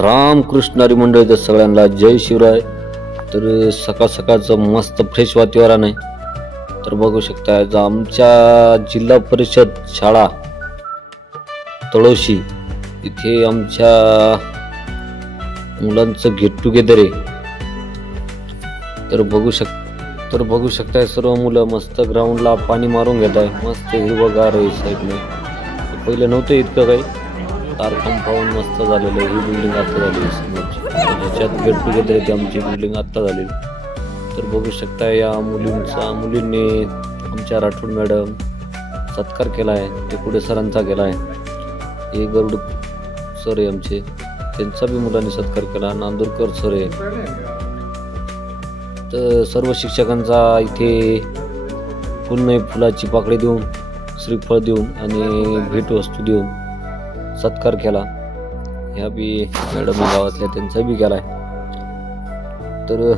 रामकृष्ण हरी मंडळीच्या सगळ्यांना जय शिवराय। तर सकाळ सकाळचं मस्त फ्रेश वातावरण आहे। तर बघू शकता आमच्या जिल्हा परिषद शाळा तळोशी इथे आमच्या मुलांचं गेट टुगेदर आहे। तर बघू शकता सर्व मुलं मस्त ग्राउंडला पाणी मारून घेत आहे। मस्त हिरवगार आहे साईडने। पहिले नव्हतं इतकं काही, तार कंपाऊंड मस्त झालेलं आहे। ही बिल्डिंग आता झाली त्याच्यात गेट टुगेदर आहे, आमची बिल्डिंग आता झालेली। तर बघू शकता या मुलींनी आमच्या राठोड मॅडम सत्कार केला आहे, ते पुढे सरांचा केला आहे। हे गरुड सर आहे आमचे, त्यांचा बी मुलांनी सत्कार केला। नांदुरकर सर आहे। तर सर्व शिक्षकांचा इथे फुल नाही फुलाची पाकळी देऊन, श्रीफळ देऊन आणि भेटवस्तू देऊन सत्कार केला। ह्या बी मॅडम गावातल्या त्यांचा बी केलाय। तर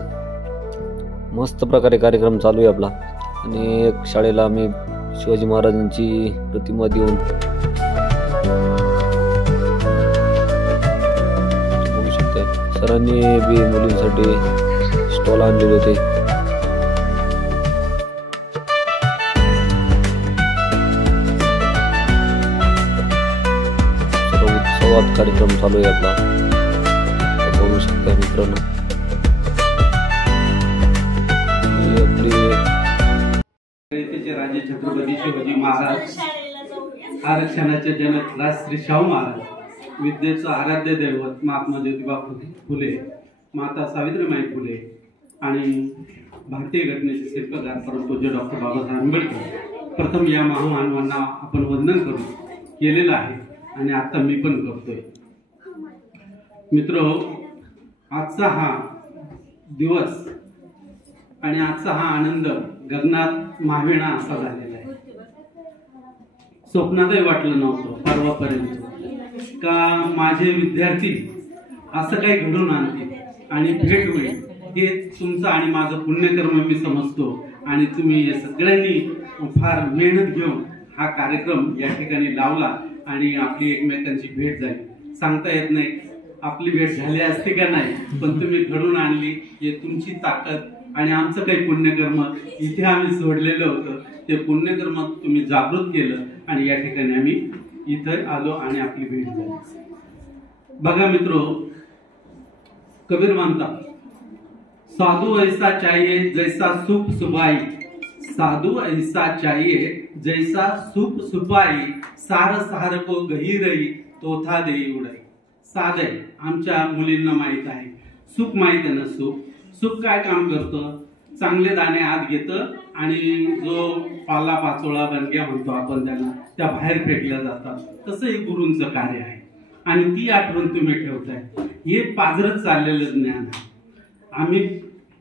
मस्त प्रकारे कार्यक्रम चालू आहे आपला। आणि एक शाळेला आम्ही शिवाजी महाराजांची प्रतिमा देऊन बघू शकता सरांनी बी मुलींसाठी स्टॉल आणलेले होते। उत्सवात कार्यक्रम चालू आहे आपला, बघू शकता मित्रांनो। राजे छत्रपती शिवाजी महाराज, आरक्षणाचे जनक राजश्री शाहू महाराज, विद्येचं आराध्य दैवत महात्मा ज्योतिबा फुले, माता सावित्रीबाई फुले आणि भारतीय घटनेचे शिल्पकार परमपूज्य डॉक्टर बाबासाहेब आंबेडकर, प्रथम या महामानवांना आपण वंदन करून केलेलं आहे आणि आता मी पण करतोय। मित्रो, आजचा हा दिवस आणि आजचा हा आनंद गगनात मावेणा असा झालेला आहे। स्वप्नातही वाटलं नव्हतं परवापर्यंत का माझे विद्यार्थी असं काही घडून आणतील आणि भेट होईल। हे तुमचं आणि माझं पुण्यकर्म मी समजतो आणि तुम्ही सगळ्यांनी फार मेहनत घेऊन हा कार्यक्रम या ठिकाणी लावला आणि आपली एकमेकांची भेट झाली। सांगता येत नाही आपली भेट झाली असती का नाही, पण तुम्ही घडून आणली। हे तुमची ताकद आणि आमचं काही पुण्यकर्म इथे आम्ही सोडलेलं होतं, ते पुण्यकर्म तुम्ही जागृत केलं आणि या ठिकाणी आम्ही इथे आलो आणि आपली भेट झाली। बघा मित्रो, कबीर म्हणतात साधू ऐसा चाहिए जैसा सूप सुबाई, साधू ऐसा चाहिए जैसा सूप सुपाई, सार सार को गही रही तोथा देई उडाई। साध आहे, आमच्या मुलींना माहित आहे। सूप माहित आहे ना? सूप काय काम करतं? चांगले दाणे आत घेतं आणि जो पाला पाचोळा बनग्या म्हणतो आपण त्यांना, त्या बाहेर फेकल्या जातात। तसं हे गुरूंचं कार्य आहे आणि ती आठवण तुम्ही ठेवताय। हे पाजरत चाललेलं ज्ञान आम्ही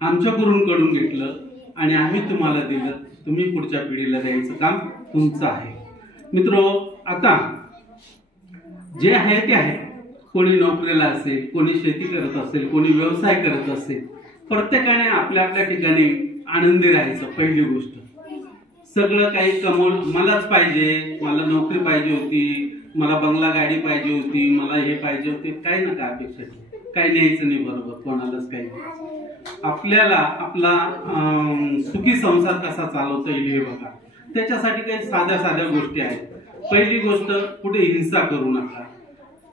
आमच्या गुरूंकडून घेतलं आणि आम्ही तुम्हाला दिलं। तुम्ही पुढच्या पिढीला द्यायचं काम तुमचं आहे। मित्रो, आता जे आहे ते आहे। कोणी नोकरीला असेल, कोणी शेती करत असेल, कोणी व्यवसाय करत असेल, प्रत्येकाने आपल्या आपल्या ठिकाणी आनंदी राहायचं। पहिली गोष्ट, सगळं काही कमवून मलाच पाहिजे, मला नोकरी पाहिजे होती, मला बंगला गाडी पाहिजे होती, मला हे पाहिजे होते, काही नका अपेक्षा ठेवू। काही न्यायचं नाही बरोबर कोणालाच काही। आपल्याला आपला सुखी संसार कसा चालवता येईल हे बघा। त्याच्यासाठी काही साध्या साध्या गोष्टी आहेत। पहिली गोष्ट, कुठे हिंसा करू नका,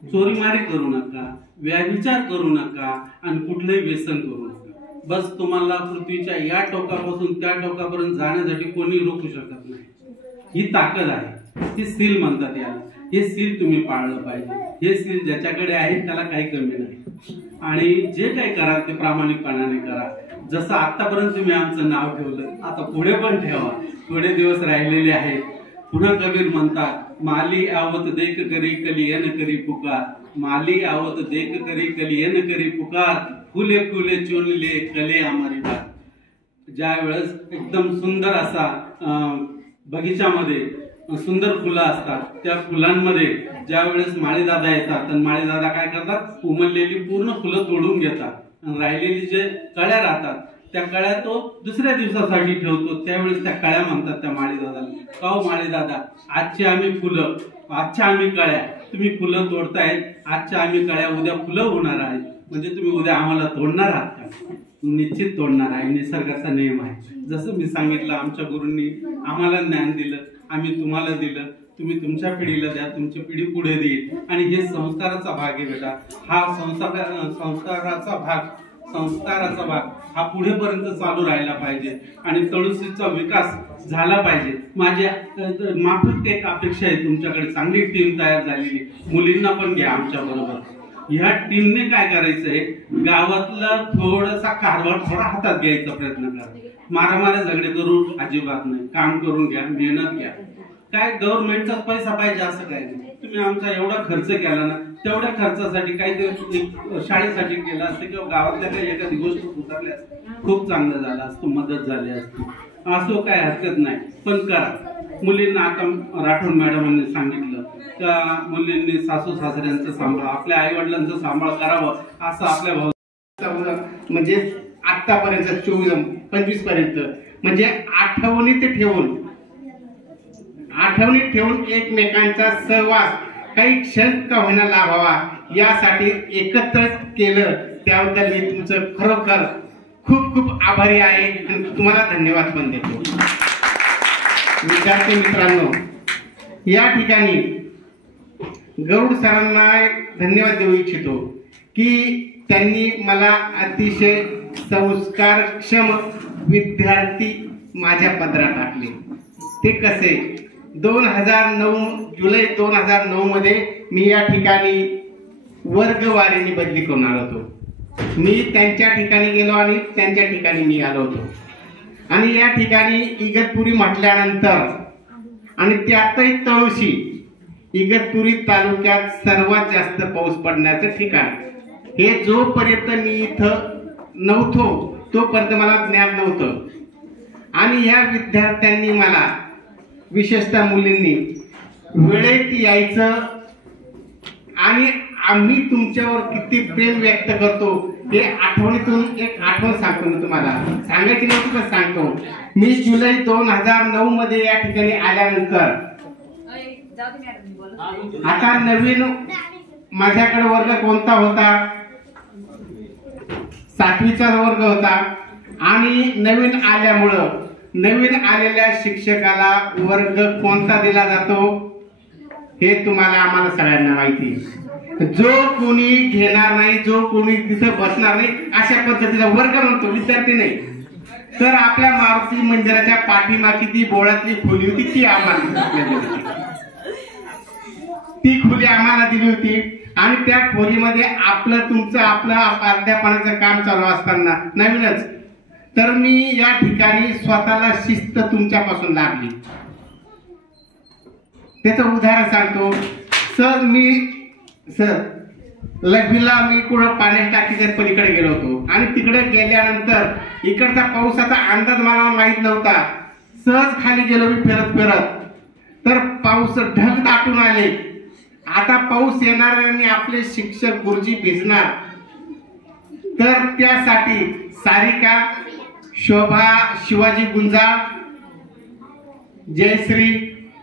चोरीमारी करू नका, व्यभिचार करू नका आणि कुठलंही व्यसन करू नका। बस तुम्हाला पृथ्वीच्या या टोकापासून त्या टोकापर्यंत जाण्यासाठी कोणी रोखू शकत नाही। ही ताकद आहे, ही सील म्हणतात याला। हे सील तुम्ही पाळलं पाहिजे। हे सील ज्याच्याकडे आहे त्याला काही कमी नाही आणि जे काही करा ते प्रामाणिकपणाने करा। जसं आतापर्यंत तुम्ही आमचं नाव ठेवलं, आता पुढे पण ठेवा। थोडे दिवस राहिलेले आहेत। पुन्हा कबीर म्हणतात, माली आवत देख करी कलियन करी पुकार, माली आवत देख करी कलियन करी पुकार, फुले फुले चुनले कले हमारी बात। ज्या वेळेस एकदम सुंदर असा बगीचामध्ये सुंदर फुलं असतात, त्या फुलांमध्ये ज्या वेळेस माळीदादा येतात आणि माळीदादा काय करतात, उमललेली पूर्ण फुलं तोडून घेतात आणि राहिलेली जे कळ्या राहतात त्या कळ्या तो दुसऱ्या दिवसासाठी ठेवतो। त्यावेळेस त्या कळ्या म्हणतात त्या माळीदादाला, का हो माळीदादा, आजची आम्ही फुलं, आजच्या आम्ही कळ्या तुम्ही फुलं तोडतायत, आजच्या आम्ही कळ्या, उद्या फुलं होणार आहेत, म्हणजे तुम्ही उद्या आम्हाला तोडणार आहात का? निश्चित तोडणार आहे, निसर्गाचा नियम आहे. जसं मी सांगितलं, आमच्या गुरूंनी आम्हाला ज्ञान दिलं, आम्ही तुम्हाला दिलं, तुम्ही तुमच्या पिढीला द्या, तुमची पिढी पुढे देईल. आणि हे संस्काराचा भाग आहे बेटा. हा संस्काराचा भाग हा पुढेपर्यंत चालू राहिला पाहिजे आणि तळुशीचा विकास झाला पाहिजे. माझी माफक एक अपेक्षा आहे तुमच्याकडे, चांगली टीम तयार झालेली, मुलींना पण घ्या आमच्या बरोबर. ह्या टीमने काय करायचंय, गावातला थोडासा कारभार थोडा हातात घ्यायचा प्रयत्न करा. मारामाऱ्या झगडे करू अजिबात नाही, काम करून घ्या, मेहनत घ्या. काय गव्हर्नमेंटचाच पैसा पाहिजे असं काय नाही. तुम्ही आमचा एवढा खर्च केला ना, तेवढ्या खर्चासाठी काहीतरी शाळेसाठी केला असतं किंवा गावातल्या काही एखादी गोष्ट उतरल्या खूप चांगलं झालं असतं, मदत झाली असती. असो काय हरकत नाही, पण करा. मुलींना आता राठोड मॅडमांनी सांगितलं का मुलींनी सासू सासऱ्यांचा सांभाळ, आपल्या आई वडिलांचा सांभाळ करावं, असं आपल्या भाऊ म्हणजे आतापर्यंत 24-25 पर्यंत म्हणजे आठवणीत ठेवून एकमेकांचा सहवास काही क्षण का होईना लाभावा यासाठी एकत्र केलं. त्याबद्दल मी तुमचं खरोखर खूप खूप आभारी आहे आणि तुम्हाला धन्यवाद पण देतो. विद्यार्थी मित्रांनो, या ठिकाणी गरुड सरांना धन्यवाद देऊ इच्छितो की त्यांनी मला अतिशय संस्कारक्षम विद्यार्थी माझ्या पदरात टाकले. ते कसे, जुलै 2009 मध्ये मी या ठिकाणी वर्गवारीने बदली करून आलो होतो. मी त्यांच्या ठिकाणी गेलो आणि त्यांच्या ठिकाणी मी आलो होतो. आणि या ठिकाणी इगतपुरी म्हटल्यानंतर आणि त्यातही तळोशी, इगतपुरी तालुक्यात सर्वात जास्त पाऊस पडण्याचं ठिकाण. हे जोपर्यंत मी इथं नव्हतो तोपर्यंत मला ज्ञान नव्हतं. आणि या विद्यार्थ्यांनी मला, विशेषतः मुलींनी, वेळेत यायचं आणि आम्ही तुमच्यावर किती प्रेम व्यक्त करतो हे आठवणीतून एक आठवण सांगतो. मी तुम्हाला सांगायची नव्हती पण सांगतो. मी जुलै 2009 मध्ये या ठिकाणी आल्यानंतर आता नवीन माझ्याकडे वर्ग कोणता होता, 7वीचा वर्ग होता. आणि नवीन आलेल्या शिक्षकाला वर्ग कोणता दिला जातो हे आम्हाला सगळ्यांना माहिती. जो कोणी घेणार नाही, जो कोणी तिथं बसणार नाही अशा पद्धतीचा वर्ग म्हणतो, विद्यार्थी नाही. तर आपल्या मारुती मंदिराच्या पाठीमागे ती बोळातली खोली होती, ती खोली आम्हाला दिली होती. आणि त्या खोलीमध्ये आपलं अध्यापनाचं काम चालू असताना नवीनच, तर मी या ठिकाणी स्वतःला शिस्त तुमच्यापासून लागली. त्याचं उदाहरण सांगतो. लघवीला मी कुठं पाण्याच्या टाकीच्या पलीकडे गेलो होतो आणि तिकडे गेल्यानंतर इकडचा पावसाचा अंदाज मला माहित नव्हता. सहज खाली गेलो मी फिरत, तर पाऊस ढग दाटून आले. आता पाऊस येणार आणि आपले शिक्षक गुरुजी भिजणार. तर त्यासाठी सारिका, शोभा, शिवाजी गुंजा, जयश्री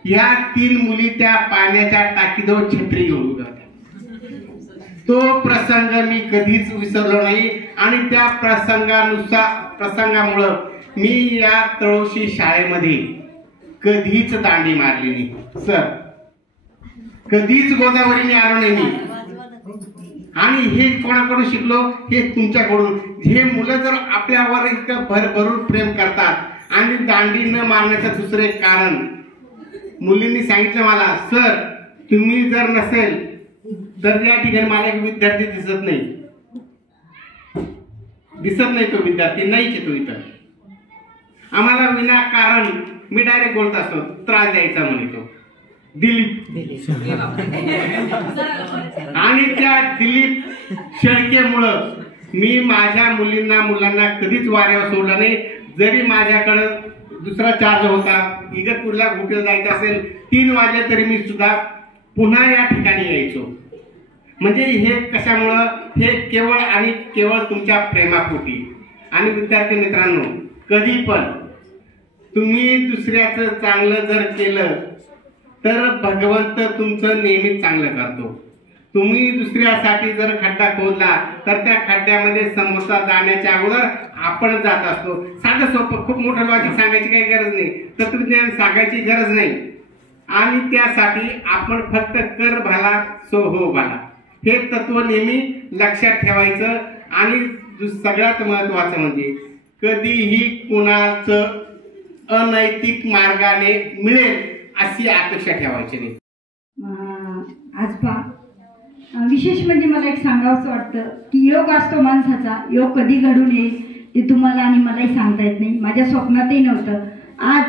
या 3 मुली त्या पाण्याच्या टाकीजवळ छत्री घेऊन उभ्या होत्या. तो प्रसंग मी कधीच विसरलो नाही. आणि त्या प्रसंगामुळं मी या तळोशी शाळेमध्ये कधीच दांडी मारली नाही सर, कधीच गोदावरीने आलो नाही मी. आणि हे कोणाकडून शिकलो, हे तुमच्याकडून. हे मुलं जर आपल्यावर इतकं भरभरून प्रेम करतात आणि दांडी न मारण्याचं दुसरं एक कारण मुलींनी सांगितलं मला, सर तुम्ही जर नसेल तर या ठिकाणी मला एक विद्यार्थी दिसत नाही, तो विद्यार्थी नाहीच येतो इथं. आम्हाला विनाकारण मी डायरेक्ट बोलत असतो, त्रास द्यायचा म्हणतो दिलीप. आणि त्या दिलीप शेळकेमुळं मी माझ्या मुलांना कधीच वाऱ्यावर सोडलं नाही. जरी माझ्याकडं दुसरा चार्ज होता, इगतपुरीला घुटेला जायचं असेल 3 वाजले तरी मी सुद्धा पुन्हा या ठिकाणी यायचो. म्हणजे हे कशामुळं, हे केवळ आणि केवळ तुमच्या प्रेमापोटी. आणि विद्यार्थी मित्रांनो, कधी पण तुम्ही दुसऱ्याचं चांगलं जर केलं तर भगवंत तुमचं नेहमीच चांगलं करतो. तुम्ही दुसऱ्यासाठी जर खड्डा खोदला तर त्या खड्ड्यामध्ये समोसा जाण्याच्या अगोदर आपण जात असतो. साधं सोपं, खूप मोठं लॉजिक सांगायची काही गरज नाही, तत्वज्ञान सांगायची गरज नाही. आणि त्यासाठी आपण फक्त कर भला सो हो भला हे तत्व नेहमी लक्षात ठेवायचं. आणि सगळ्यात महत्वाचं म्हणजे कधीही कुणाचं अनैतिक मार्गाने मिळेल अशी अपेक्षा ठेवायची नाही. आज पहा, विशेष म्हणजे मला एक सांगावंसं वाटतं की योग असतो माणसाचा, योग कधी घडून येईल ते तुम्हाला आणि मलाही सांगता येत नाही. माझ्या स्वप्नातही नव्हतं. आज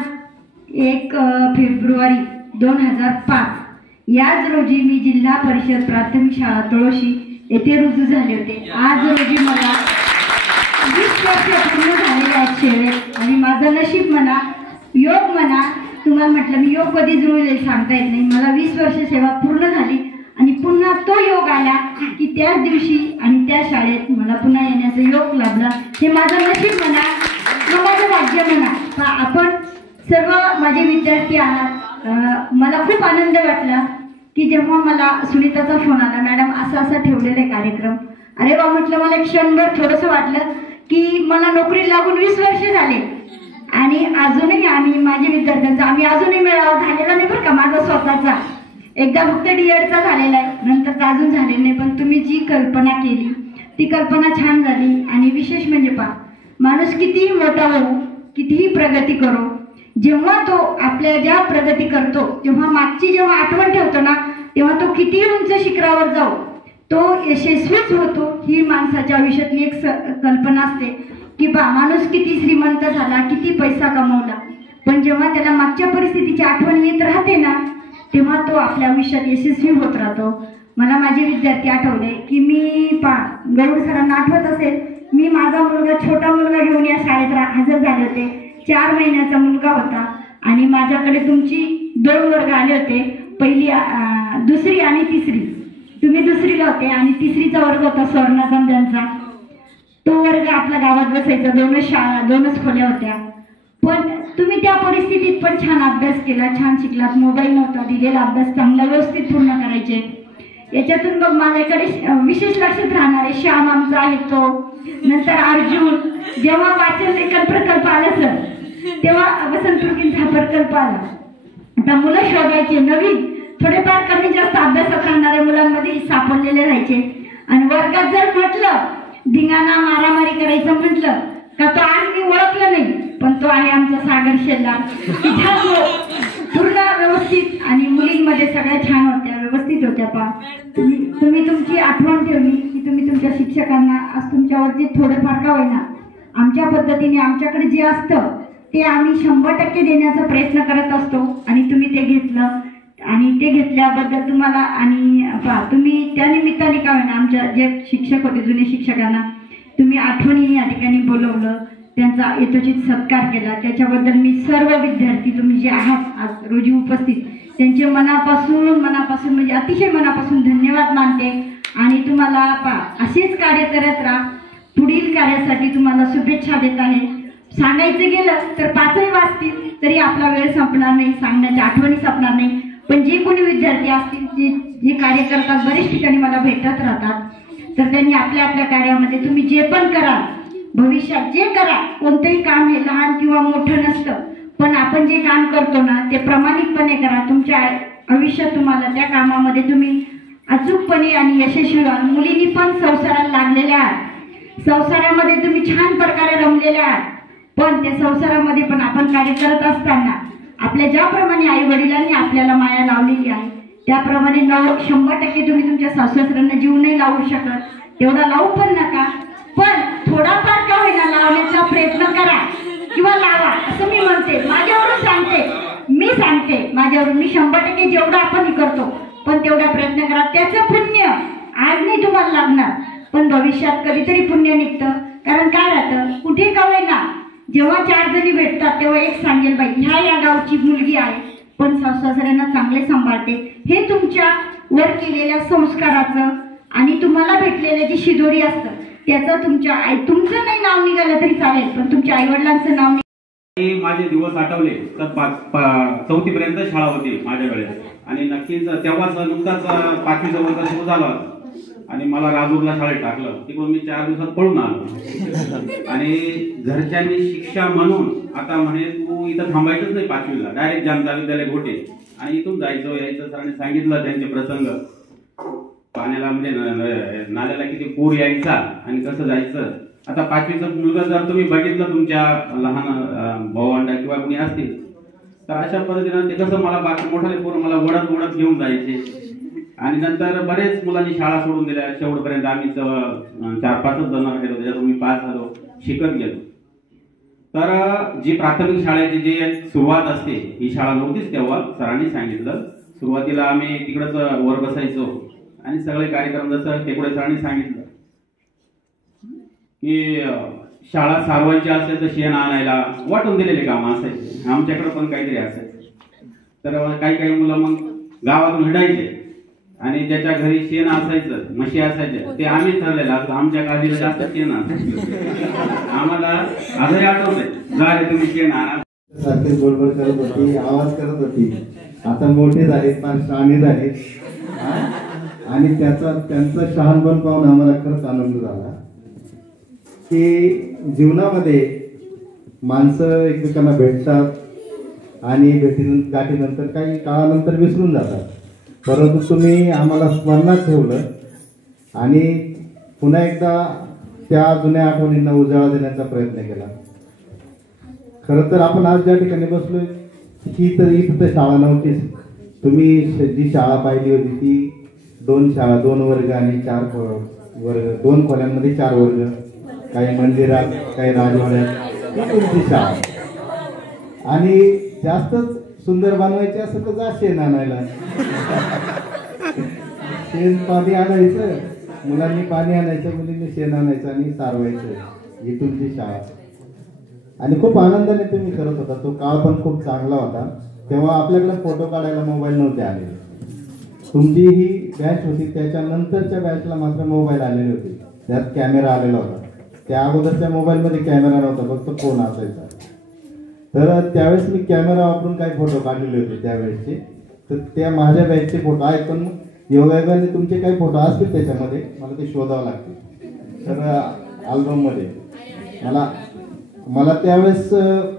1 फेब्रुवारी 2005 याच रोजी मी जिल्हा परिषद प्राथमिक शाळा तळोशी येथे रुजू झाले होते. आज रोजी मला 20 वर्ष पूर्ण झालेले आहेत सेवेत. आणि माझं नशीब म्हणा, योग म्हणा, तुम्हाला म्हटलं मी योग कधी जुळेल सांगता येत नाही. मला 20 वर्ष सेवा पूर्ण झाली आणि पुन्हा तो योग आला की त्याच दिवशी आणि त्या शाळेत मला पुन्हा येण्याचा योग लाभला. हे माझं नशीब म्हणा, माझं भाग्य म्हणा. आपण सर्व माझे विद्यार्थी आहात. मला खूप आनंद वाटला की जेव्हा मला सुनीताचा फोन आला, मॅडम असा ठेवलेला कार्यक्रम. अरे वा म्हटलं, मला एक क्षणभर थोडंसं वाटलं की मला नोकरी लागून 20 वर्ष झाले आणि अजूनही माझ्या विद्यार्थ्यांचा अजूनही मेळावा झालेला नाही बरं का. माझा स्वतःचा एकदा फक्त डीएडचा झालेला आहे, नंतर अजून झालेलं नाही. पण तुम्ही जी कल्पना केली ती कल्पना छान झाली. आणि विशेष म्हणजे पहा, माणूस कितीही मोठा होऊ, कितीही प्रगती करो, जेव्हा तो आपल्या ज्या प्रगती करतो तेव्हा मागची जेव्हा आठवण ठेवतो ना, तेव्हा तो कितीही उंच शिखरावर जाऊ तो यशस्वीच होतो. ही माणसाच्या आयुष्यातली एक कल्पना असते की बा माणूस किती श्रीमंत झाला, किती पैसा कमवला, पण जेव्हा त्याला मागच्या परिस्थितीची आठवण येत राहते ना, तेव्हा तो आपल्या आयुष्यात यशस्वी होत राहतो. मला माझे विद्यार्थी आठवले की मी गरुड सरांना आठवत असेल, मी माझा मुलगा, छोटा मुलगा घेऊन या शाळेत हजर झाले होते. 4 महिन्याचा मुलगा होता आणि माझ्याकडे तुमची 2 वर्ग आले होते, पहिली, दुसरी आणि तिसरी. तुम्ही दुसरीला होते आणि तिसरीचा वर्ग होता स्वर्णसंध्यांचा. तो वर्ग आपल्या गावात बसायचा, 2च शाळा, 2च खोल्या होत्या. पण तुम्ही त्या परिस्थितीत पण छान अभ्यास केला, छान शिकलात. मोबाईल नव्हता, दिलेला अभ्यास चांगला व्यवस्थित पूर्ण करायचे. याच्यातून मग माझ्याकडे विशेष लक्षात राहणारे श्याम आमचा आहे तो, नंतर अर्जुन. जेव्हा वाचन लेखन प्रकल्प आला सर, तेव्हा वसंत रुकींचा प्रकल्प आला. आता मुलं शोधायचे नवीन, थोडेफार कमी जास्त अभ्यासात राहणाऱ्या मुलांमध्ये सापडलेले राहायचे. आणि वर्गात जर म्हटलं धिंगाणा मारामारी करायचं म्हटलं का तो आज मी ओळखलं नाही, पण तो आहे आमचा सागर शेल्ला. पूर्ण व्यवस्थित. आणि मुलींमध्ये सगळ्या छान होत्या, व्यवस्थित होत्या. तुम्ही तुमची आठवण ठेवली की तुम्ही तुमच्या शिक्षकांना आज तुमच्यावरती थोडंफार का होईना आमच्या पद्धतीने आमच्याकडे जे असतं ते आम्ही 100% देण्याचा प्रयत्न करत असतो. आणि तुम्ही ते घेतलं आणि ते घेतल्याबद्दल तुम्हाला आणि तुम्ही त्या निमित्ताने का होईना आमच्या जे शिक्षक होते, जुने शिक्षकांना तुम्ही आठवणीने या ठिकाणी बोलवलं, त्यांचा यथोचित सत्कार केला. त्याच्याबद्दल मी सर्व विद्यार्थी तुम्ही जे आहात आज रोजी उपस्थित, त्यांचे मनापासून म्हणजे अतिशय मनापासून धन्यवाद मानते. आणि तुम्हाला असेच कार्य करत राहा. पुढील कार्यासाठी तुम्हाला शुभेच्छा देत आहे. सांगायचं गेलं तर 5ही वाजतील तरी आपला वेळ संपणार नाही, सांगण्याच्या आठवणी संपणार नाही. पण जे कोणी विद्यार्थी असतील जे कार्य करतात, बरेच ठिकाणी मला भेटत राहतात, तर त्यांनी आपल्या आपल्या कार्यामध्ये तुम्ही जे पण कराल, भविष्यात जे करा, कोणतंही काम हे लहान किंवा मोठं नसतं, पण आपण जे काम करतो ना ते प्रामाणिकपणे करा. तुमच्या आयुष्यात तुम्हाला त्या कामामध्ये तुम्ही अचूकपणे आणि यशस्वी व्हाल. मुलींनी पण संसाराला लागलेल्या आहात, संसारामध्ये तुम्ही छान प्रकारे रमलेल्या आहात. पण त्या संसारामध्ये पण आपण कार्य करत असताना आपल्या ज्याप्रमाणे आई वडिलांनी आपल्याला माया लावलेली आहे त्याप्रमाणे 100% तुम्ही तुमच्या सासू-सासऱ्यांना जीव नाही लावू शकत, तेवढा लावू पण नका. पण थोडाफार का होईना लावण्याचा प्रयत्न करा किंवा लावा, असं मी म्हणते. माझ्यावरून सांगते, मी सांगते माझ्यावरून. मी 100% जेवढं आपण करतो पण तेवढा प्रयत्न करा. त्याचं पुण्य आज नाही तुम्हाला लागणार, पण भविष्यात कधीतरी पुण्य निघतं. कारण काय राहतं, कुठे का होईना जेव्हा 4 जणी भेटतात तेव्हा एक सांगेल बाई या गावची मुलगी आहे, पण सासू-सासऱ्यांना चांगले सांभाळते. हे तुमच्या वर केलेल्या संस्काराचं आणि तुम्हाला भेटलेलं जी शिदोरी असतं त्याचं तुमचं नाही नाव निघालं तरी चालेल, पण तुमच्या आईवडिलांचं नाव माझे दिवस आठवले तर 4थीपर्यंत शाळा होती माझ्या वेळेस आणि नक्कीच तेव्हाच नुकताच 5वीचा वर्ग सुरू झाला आणि मला राजूरला शाळेत टाकलं. तिकडून मी 4 दिवसात पळून आलो आणि घरच्यांनी शिक्षा म्हणून आता म्हणे तू इथं थांबायचंच नाही 5वीला, डायरेक्ट जनता विद्यालय घोटे आणि इथून जायचं यायचं. सरांनी सांगितलं त्यांचे प्रसंग, पाण्याला म्हणजे नाल्याला किती पूर यायचा आणि कसं जायचं. आता 5वीचा मुलगा जर तुम्ही बघितलं तुमच्या लहान भावंडा किंवा कोणी असतील तर अशा पद्धतीनं ते कसं मला मोठाले पोरं मला ओढत ओढत घेऊन जायचे आणि नंतर बरेच मुलांनी शाळा सोडून दिल्या. शेवटपर्यंत आम्ही 4-5 जण राहिलो, त्याच्यातून मी 5 झालो, शिकत गेलो. तर जी प्राथमिक शाळेची जी सुरुवात असते ही शाळा नव्हतीच तेव्हा. सरांनी सांगितलं सुरुवातीला आम्ही तिकडच वर बसायचो आणि सगळे कार्यक्रम जसं टेकडे सरांनी सांगितलं की शाळा सारवायची असेल तर शेण आणायला वाटून दिलेले काम असायचे. आमच्याकडे पण काहीतरी असायचं. तर काही मुलं मग गावातून हिंडायचे आणि ज्याच्या घरी शेण असायचं, म्हशी असायच्या, ते आम्ही ठरलेलं असं आमच्या काळजीला जास्त शेण असायचं. आम्हाला आजही आठवतंय, जा रे तुम्ही शेण आणा. सारखीच बडबड करत होती, आवाज करत होती. आता मोठे झालेत, फार शहाणे झालेत आणि त्यांचं शहाणपण पाहून आम्हाला खरंच आनंद झाला की जीवनामध्ये माणसं एकमेकांना भेटतात आणि गाठीनंतर काही काळानंतर विसरून जातात. परंतु तुम्ही आम्हाला स्मरणात ठेवलं आणि पुन्हा एकदा त्या जुन्या आठवणींना उजाळा देण्याचा प्रयत्न केला. खरं तर आपण आज ज्या ठिकाणी बसलोय ही तर शाळा नव्हतीच. तुम्ही जी शाळा पाहिली होती ती 2 शाळा, 2 वर्ग आणि 4 वर्ग, 2 खोल्यांमध्ये 4 वर्ग, काही मंदिरात, काही राजवाड्यात, ही तुमची शाळा. आणि जास्तच सुंदर बनवायचे असं तर जा शेण आणायला. शेण पाणी आणायचं, मुलांनी पाणी आणायचं, मुलींनी शेण आणायचं आणि सारवायचं. ही तुमची शाळा. आणि खूप आनंदाने तुम्ही करत होता. तो काळ पण खूप चांगला होता. तेव्हा आपल्याकडे फोटो काढायला मोबाईल नव्हते आलेले. तुमची ही बॅच होती, त्याच्यानंतरच्या बॅचला मात्र मोबाईल आलेले होते, त्यात कॅमेरा आलेला होता. त्या अगोदरच्या मोबाईलमध्ये कॅमेरा नव्हता, फक्त फोन असायचा. तर त्यावेळेस मी कॅमेरा वापरून काही फोटो काढलेले होते त्यावेळेसचे. तर त्या माझ्या बॅचचे फोटो आहेत, पण योगायोगाने तुमचे काही फोटो असतील त्याच्यामध्ये, मला ते शोधावं लागतील. तर अल्बममध्ये मला त्यावेळेस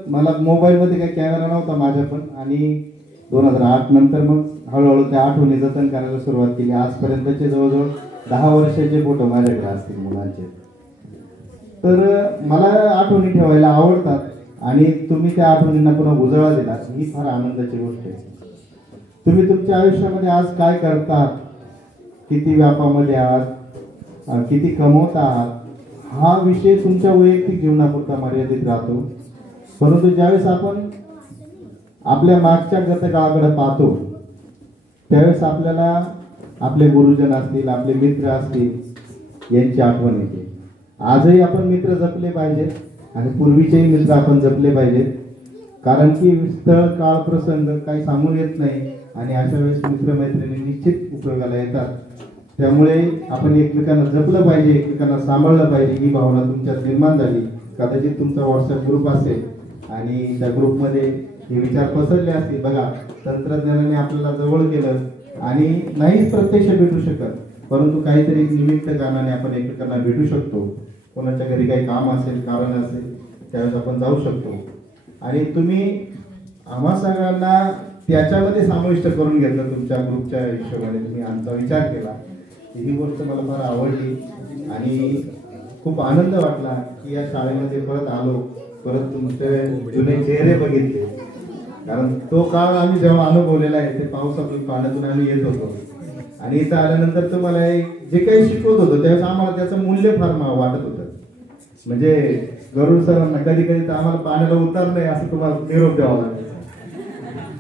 मला मोबाईलमध्ये काही कॅमेरा नव्हता माझ्या पण. आणि 2008 नंतर मग हळूहळू त्या आठवणी जतन करायला सुरुवात केली. आजपर्यंतचे जवळजवळ 10 वर्षाचे फोटो माझ्याकडे असतील मुलांचे. तर मला आठवणी ठेवायला आवडतात आणि तुम्ही त्या आठवणींना पुन्हा उजाळा दिला, ही फार आनंदाची गोष्ट आहे. तुम्ही तुमच्या आयुष्यामध्ये आज काय करता, किती व्यापामध्ये आहात, किती कमवता आहात, हा विषय तुमच्या वैयक्तिक जीवनापुरता मर्यादित राहतो. परंतु ज्यावेळेस आपण आपल्या मागच्या गतकाळाकडे पाहतो त्यावेळेस आपल्याला आपले गुरुजन असतील, आपले मित्र असतील यांची आठवण येते. आजही आपण मित्र जपले पाहिजेत आणि पूर्वीचेही मित्र आपण जपले पाहिजेत. कारण की स्थळ, काळ, प्रसंग काही सांगून येत नाही आणि अशा वेळेस मित्रमैत्रिणी निश्चित उपयोगाला येतात. त्यामुळे आपण एकमेकांना जपलं पाहिजे, एकमेकांना सांभाळलं पाहिजे, ही भावना तुमच्यात निर्माण झाली. कदाचित तुमचा व्हॉट्सअप ग्रुप असेल आणि त्या ग्रुपमध्ये हे विचार पसरले असतील. बघा, तंत्रज्ञानाने आपल्याला जवळ केलं आणि नाहीच प्रत्यक्ष भेटू शकत, परंतु काहीतरी निमित्त कारणाने आपण एकमेकांना भेटू शकतो. कोणाच्या घरी काही काम असेल, कारण असेल, त्यावेळेस आपण जाऊ शकतो. आणि तुम्ही आम्हा सगळ्यांना त्याच्यामध्ये समाविष्ट करून घेतलं तुमच्या ग्रुपच्या हिशोबाने. तुम्ही आमचा विचार केला, ही गोष्ट मला फार आवडली आणि खूप आनंद वाटला की या शाळेमध्ये परत आलो, परत तुमचे जुने चेहरे बघितले. कारण तो काळ आम्ही जेव्हा अनुभवलेला आहे ते पावसातून पाण्यातून आम्ही येत होतो आणि इथं आल्यानंतर तुम्हाला जे काही शिकवत होतो त्यावेळेस आम्हाला त्याचं मूल्य फार वाटत होतं. म्हणजे गरुड सरांना कधी कधी तर आम्हाला पाण्याला उतर नाही असं तुम्हाला निरोप द्यावा लागेल.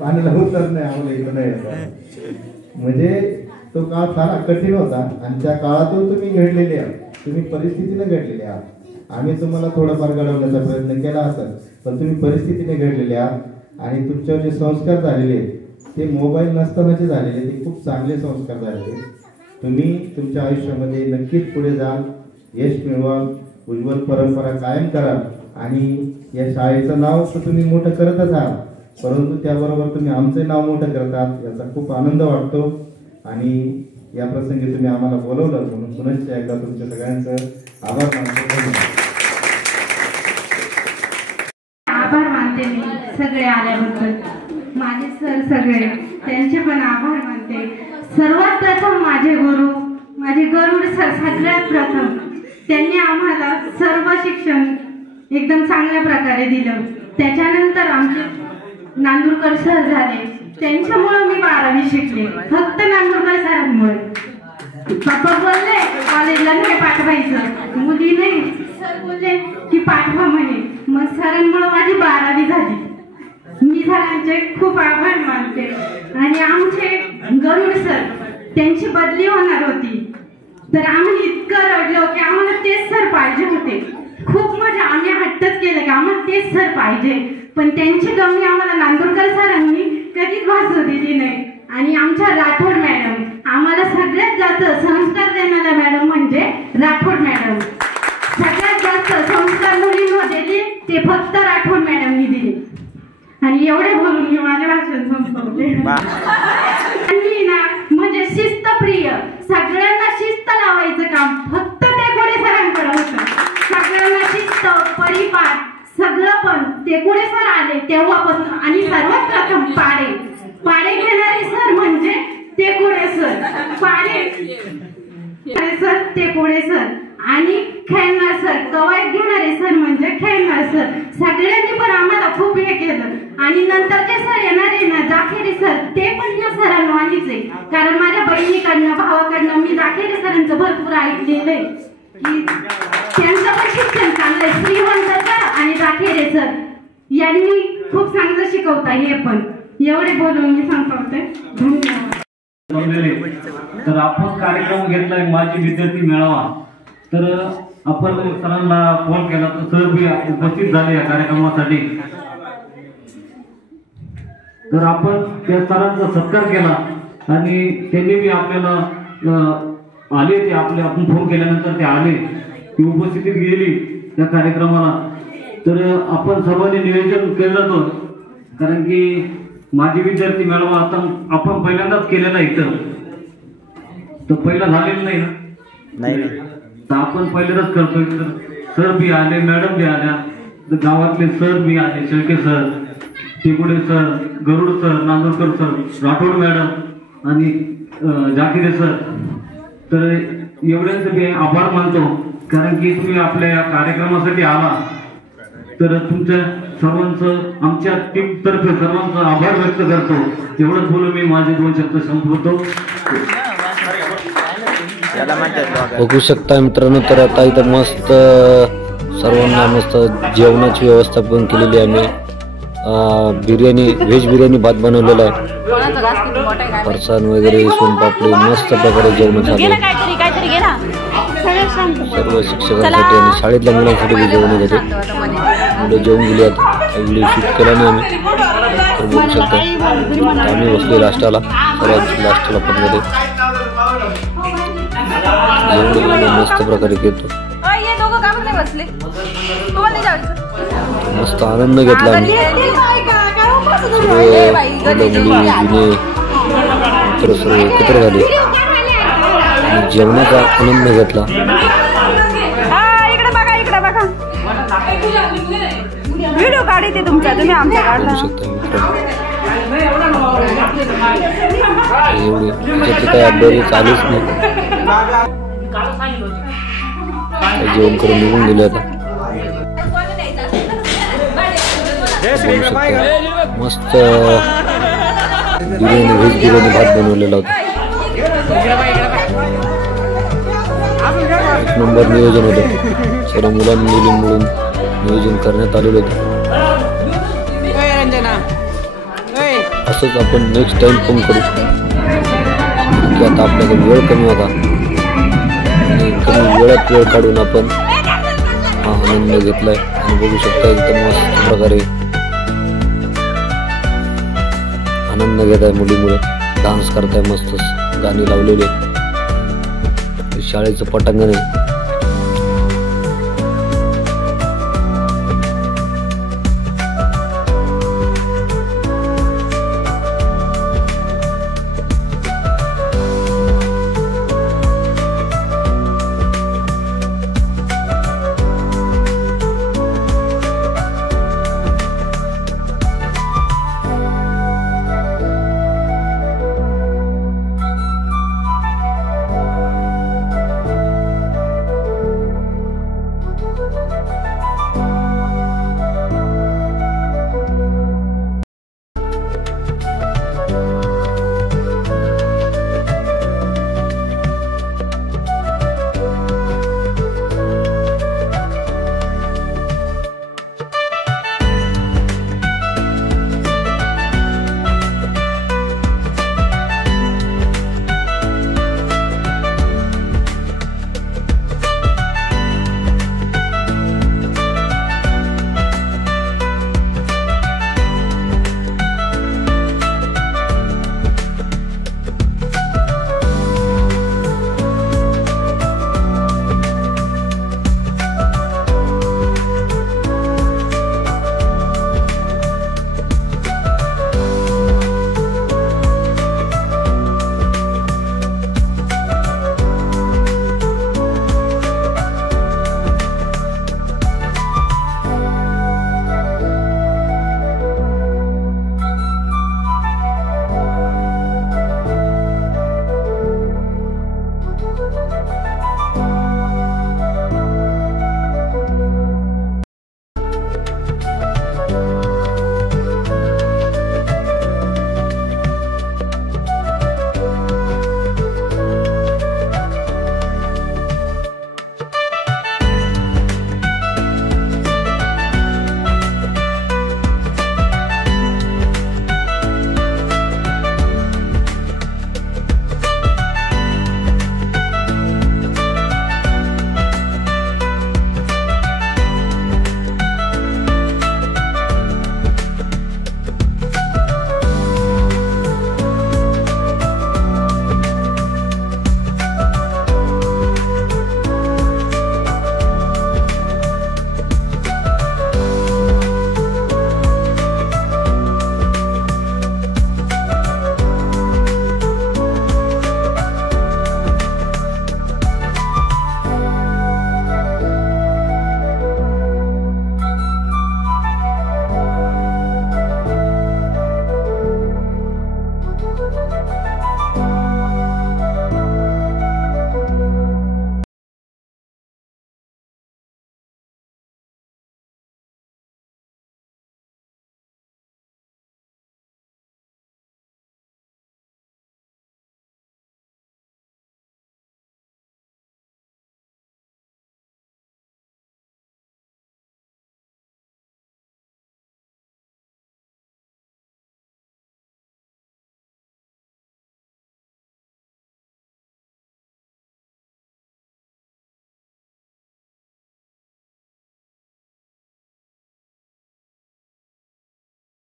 पाण्याला उतर नाही, आम्हाला इथं नाही येत. म्हणजे तो काळ फार कठीण होता आणि त्या काळातून तुम्ही घडलेले आहात, तुम्ही परिस्थितीने घडलेले आहात. आम्ही तुम्हाला थोडंफार घडवण्याचा प्रयत्न केला असेल, पण तुम्ही परिस्थितीने घडलेले आहात आणि तुमच्यावर जे संस्कार झालेले आहेत ते मोबाईल नसतानाचे झालेले, ते खूप चांगले संस्कार झालेले. तुम्ही तुमच्या आयुष्यामध्ये नक्कीच पुढे जाल, यश मिळवाल, उज्ज्वल परंपरा कायम कराल आणि या शाळेचं नाव तर तुम्ही मोठं करतच आहात, परंतु त्याबरोबर तुम्ही आमचं नाव मोठं करतात याचा खूप आनंद वाटतो. आणि या प्रसंगी तुम्ही आम्हाला बोलवलं म्हणून पुनश्च एकदा तुमच्या सगळ्यांचं आभार मानतो. आभार मानते मी सगळे आल्याबद्दल. माझे सर सगळे त्यांचे पण आभार मानते. सर्वात प्रथम माझे गरुड सर सगळ्यात प्रथम त्यांनी आम्हाला सर्व शिक्षण एकदम चांगल्या प्रकारे दिलं. त्याच्यानंतर आमचे नांदुरकर सर झाले, त्यांच्यामुळे मी 12वी शिकले, फक्त नांदुरकर सरांमुळे. पप्पा बोलले कॉलेजला नाही पाठवायचं, मुली नाही, सर बोलले की पाठवा म्हणे. मग सरांमुळे माझी 12वी झाली. मी सरांचे खूप आभार मानते. आणि आमचे गरुड सर त्यांची बदली होणार होती, तर आम्ही इतकं रडलो की आम्हाला तेच सर पाहिजे होते. खूप मजा, आम्ही हट्टच केलं की आम्हाला तेच सर पाहिजे. पण त्यांची कमी आम्हाला नांदुरकर सरांनी कधीच भासू दिली नाही. आणि आमच्या राठोड मॅडम, आम्हाला सगळ्यात जास्त संस्कार देणाऱ्या मॅडम म्हणजे राठोड मॅडम. सगळ्यात जास्त संस्कार मुलींवर दिले ते फक्त राठोड मॅडमनी दिले. आणि एवढे बोलून मी माझे भाषण संपवले. आणि ना म्हणजे शिस्तप्रिय, सगळ्यांना शिस्त लावायचं काम फक्त ते कोडे सरांकडे होतं. सगळ्यांना शिस्त, परिपाठ सगळं पण ते कोडे सर आले तेव्हापासून. आणि सर्वात प्रथम पाडे घेणारे सर म्हणजे ते कोडे सर. पाडे सर ते कोडे सर. आणि खेळणार सर, कवायत घेणारे सर म्हणजे खेळणार सर. सगळ्यांनी पण आम्हाला खूप हे केलं. आणि नंतरचे सर येणारे ना जाखेरी सर, ते पण या सरांवानीच आहे. कारण माझ्या बहिणीकडनं भावाकडनं मी जाखेरी सरांचं भरपूर ऐकलेलं आहे की त्यांचं पण शिक्षण चांगलंय. श्रीवंत सर आणि जाखेरे सर यांनी खूप चांगलं शिकवता. हे पण एवढे बोलून मी संपवते. धन्यवाद. तर आपण कार्यक्रम घेतलाय माझी विद्यार्थी मेळावा. तर आपण सरांना फोन केला तर सर बी उपस्थित झाले या कार्यक्रमासाठी. तर आपण त्या सरांचा सत्कार केला आणि त्यांनी बी आपल्याला आले. ते आपण फोन केल्यानंतर ते आले, ती उपस्थितीत गेली त्या कार्यक्रमाला. तर आपण सर्वांनी नियोजन केलं होतं, कारण की माझी विद्यार्थी मेळावा आता आपण पहिल्यांदाच केलेला इथं, तर पहिला झालेला नाही ना, तर आपण पहिल्यांदाच करतोय. तर सर बी आले, मॅडम बी आल्या, तर गावातले सर बी आले, Shelke sir, Tekude sir, Garud sir, Nandurkar sir, Rathod madam आणि जाकिरे सर. तर एवढ्यांचे मी आभार मानतो, कारण की तुम्ही आपल्या या कार्यक्रमासाठी आला. तर तुमच्या सर्वांचं आमच्या टीम तर्फे सर्वांचा आभार व्यक्त करतो. एवढंच बोलून मी माझे 2 शब्द संपवतो. बघू शकता मित्रांनो, तर आता इथं मस्त सर्वांना मस्त जेवणाची व्यवस्था पण केलेली आहे. आम्ही बिर्याणी, व्हेज बिर्याणी भात बनवलेला आहे, फरसाण वगैरे, सोनपापडी, मस्त प्रकारे जेवण झाले. सर्व शिक्षकांसाठी आणि शाळेतल्या मुलांसाठी बी जेवण होते. मुलं जेवून गेली. आता व्हिडिओ शूट केला नाही आम्ही, तर बघू शकता आम्ही बसलो लास्टाला, सर्वात लास्टाला पकडले जेवण मस्त प्रकारे घेतो. मस्त आनंद घेतला आम्ही. सर्व मुलं मुली जुने मित्र सर्व एकत्र झाले आणि जेवणाचा आनंद घेतला. व्हिडिओ काढते तुमचा, तुम्ही आमचा काढला. एवढी त्याच्यात काही अभ्यास चालूच नाही. जेवण करून निघून गेले. आता मस्त बिर्याणी, व्हेज बिर्याणी भात बनवलेला होता. 1 नंबर नियोजन होतं. सर्व मुलांनी मिळून नियोजन करण्यात आलेलं होतं. असंच आपण नेक्स्ट टाइम पण करू, की आता आपल्याकडे वेळ कमी होता आणि कमी वेळात वेळ काढून आपण हा आनंद घेतलाय. आणि बघू शकता एकदम मस्त प्रकारे आनंद घेत आहे. मुली डान्स करताय, मस्त गाणी लावलेले. शाळेचं पटांगण आहे.